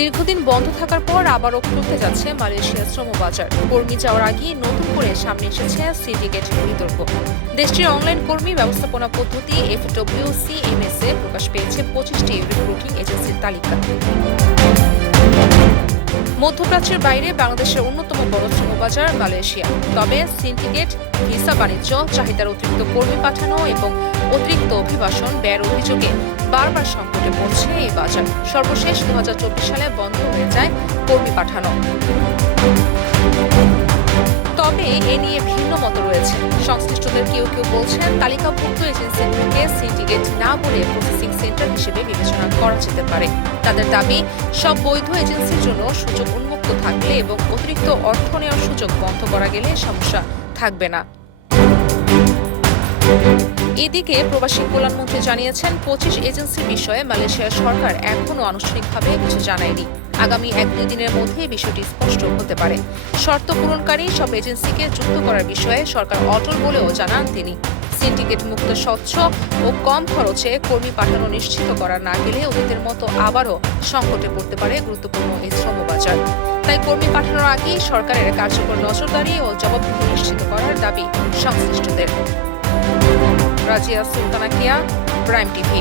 দীর্ঘদিন বন্ধ থাকার পর আবারও খুলতে যাচ্ছে মালয়েশিয়ার শ্রমবাজার। কর্মী যাওয়ার আগে নতুন করে সামনে এসেছে সিন্ডিকেট বিতর্ক। দেশটির অনলাইন কর্মী ব্যবস্থাপনা পদ্ধতি FWCMS এ প্রকাশ পেয়েছে 25টি রিক্রুটিং এজেন্সির তালিকা। মধ্যপ্রাচ্যের বাইরে বাংলাদেশের অন্যতম বড় শ্রমবাজার মালয়েশিয়া। তবে সিন্ডিকেট, ভিসা বাণিজ্য, চাহিদার অতিরিক্ত কর্মী পাঠানো এবং অতিরিক্ত অভিবাসন ব্যয়ের অভিযোগে বারবার সংকটে পড়ছে এই বাজার। সর্বশেষ 2024 সালে বন্ধ হয়ে যায় কর্মী পাঠানো। তবে এ নিয়ে ভিন্ন মত রয়েছে। সংশ্লিষ্টদের কেউ কেউ বলছেন তালিকাভুক্ত এজেন্সি থেকে সিন্ডিকেট না বলে প্রসেসিং সেন্টার হিসেবে বিবেচনা করা যেতে পারে। তাদের দাবি, সব বৈধ এজেন্সির জন্য সুযোগ উন্মুক্ত থাকলে এবং অতিরিক্ত অর্থ নেওয়ার সুযোগ বন্ধ করা গেলে সমস্যা থাকবে না। এদিকে প্রবাসী কল্যাণমন্ত্রী জানিয়েছেন 25 এজেন্সির বিষয়ে মালয়েশিয়ার সরকার এখনও আনুষ্ঠানিকভাবে কিছু জানায়নি। আগামী 1-2 দিনের মধ্যে বিষয়টি স্পষ্ট হতে পারে। শর্ত পূরণকারী সব এজেন্সিকে যুক্ত করার বিষয়ে সরকার অটল বলেও জানান তিনি। সিন্ডিকেট মুক্ত, স্বচ্ছ ও কম খরচে কর্মী পাঠানো নিশ্চিত করা না গেলে অতীতের মতো আবারও সংকটে পড়তে পারে গুরুত্বপূর্ণ এই শ্রমবাজার। তাই কর্মী পাঠানোর আগেই সরকারের কার্যকর নজরদারি ও জবাবদিহি নিশ্চিত করার দাবি সংশ্লিষ্টদের। রাজিয়া সুলতানা কিয়া, প্রাইম টিভি।